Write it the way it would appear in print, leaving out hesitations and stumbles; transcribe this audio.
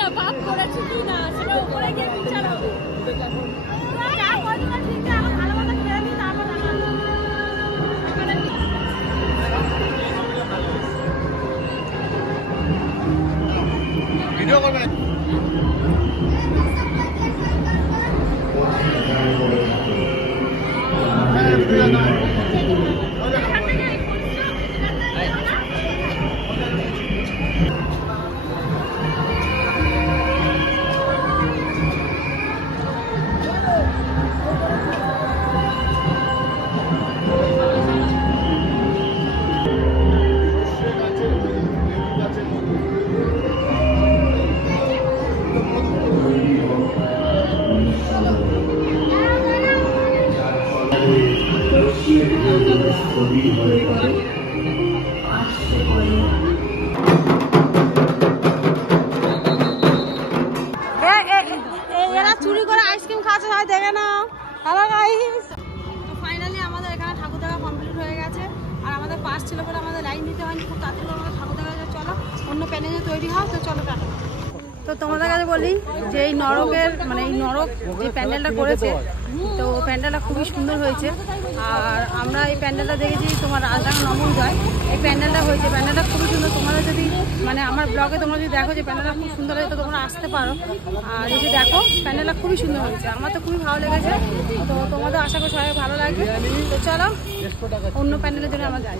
না পাপ করেছি কি না সেটা উপরে গিয়ে বিচার হবে। যা হয় তোমার ঠিক আছে, এখন ভালো মতো খেয়ে নিই তারপর ভিডিও করবে না। এরা চুরি করে আইসক্রিম খাচ্ছে, হয় দেখে না। হ্যালো গাইস, তো ফাইনালি আমাদের এখানে ঠাকুর দেখা কমপ্লিট হয়ে গেছে। আর আমাদের পাস ছিল বলে আমাদের লাইন দিতে হয়নি, খুব তাড়াতাড়ি আমাদের ঠাকুর দেখা যায়। চলো অন্য প্যানেলে তৈরি হয়, তো চলো টাটা। তো তোমাদের কাছে বলি যে এই নরকের মানে এই নরক যে প্যান্ডেলটা করেছে, তো প্যান্ডেলটা খুবই সুন্দর হয়েছে। আর আমরা এই প্যান্ডেলটা দেখেছি তোমার রাজডাঙ্গা নমন যায় এই প্যান্ডেলটা হয়েছে। প্যান্ডেলটা খুবই সুন্দর। তোমরা যদি মানে আমার ব্লগে তোমরা যদি দেখো যে প্যান্ডেলটা খুব সুন্দর হয়েছে, তো তোমরা আসতে পারো। আর যদি দেখো প্যান্ডেলটা খুবই সুন্দর হয়েছে, আমার তো খুবই ভালো লেগেছে। তো তোমাদের আশা করি সবাই ভালো লাগবে। তো চলো অন্য প্যান্ডেলের জন্য আমরা যাই।